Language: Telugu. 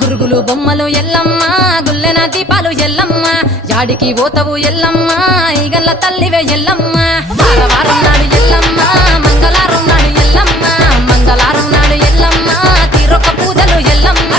గురుగులు బొమ్మలు ఎల్లమ్మ గుల్లెన దీపాలు ఎల్లమ్మ యాడికి పోతవు ఎల్లమ్మ ఈగల్ల తల్లివే ఎల్లమ్మ వారం నాడు ఎల్లమ్మ మంగళారం నాడు ఎల్లమ్మ మంగళారం నాడు ఎల్లమ్మ తీరొక్క పూజలు ఎల్లమ్మ